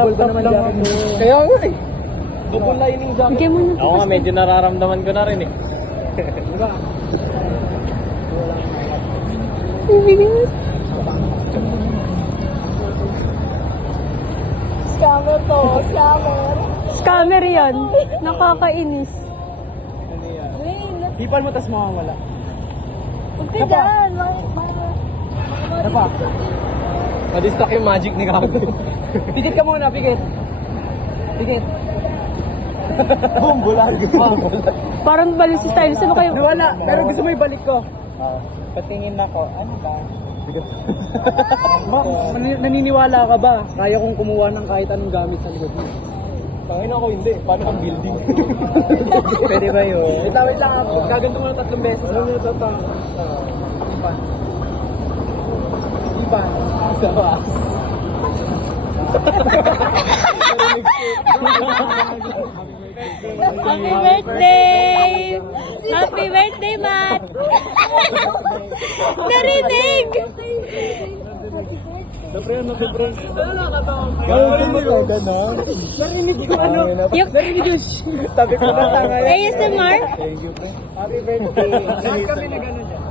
Double pa naman jacket. Kaya nga eh. Double lining jacket. Bigyan mo na. Ako nga, medyo nararamdaman ko na rin eh. Diba? Bibigyan mo. Scammer to, scammer. Scammer yan. Nakakainis. Wait, Hipan mo tas mawawala. huwag ka dyan. Ano pa? Ma-distract yung magic ni Gago. Pikit ka muna, pikit. Pikit. Boom, bulag. Parang balo si style. Saan kayo? Wala, pero gusto mo ibalik ko. Patingin ako, ano ba? Naniniwala ka ba? Kaya kong kumuha ng kahit anong gamit sa likod mo. Tangin ako hindi. Paano kang building? Pwede ba yun? Wait lang. Gaganto mo ng 3 beses. Ano nyo ito? Ipan. Ipan. Isa ba? Happy birthday! Happy birthday, Matt! Narinig! Siyempre ano, siyempre. Ano nakatawa? Gawin mo to, gano'n? Narinig ko ano? Yung Narinig ko. Sabi ko na tanga yan. ASMR? Thank you, pre. Happy birthday. Lahat kami na gano'n dyan.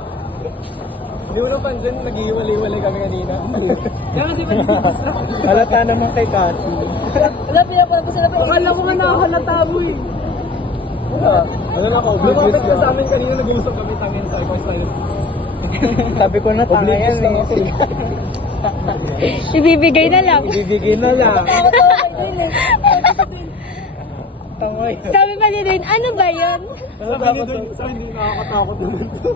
Hindi mo nang pansin, nag-iwalay-walay kami kanina. Kaya nga di ba nag-distract? Halata naman kay Kathy. Wala, pinapunta ko sila. Akala ko nga nakahalata mo eh. Wala. Ano na ako, lumapit ka sa amin kanina, nag-uusap kami tangin sa ikaw style. Sabi ko na, tanga yan eh. Ibibigay na lang. Ibibigay na lang. Nakakatawa kayo din eh. Tanga yan. Sabi pa ni Dwayne, ano ba yun? Sabi ni Dwayne, nakakatakot naman to.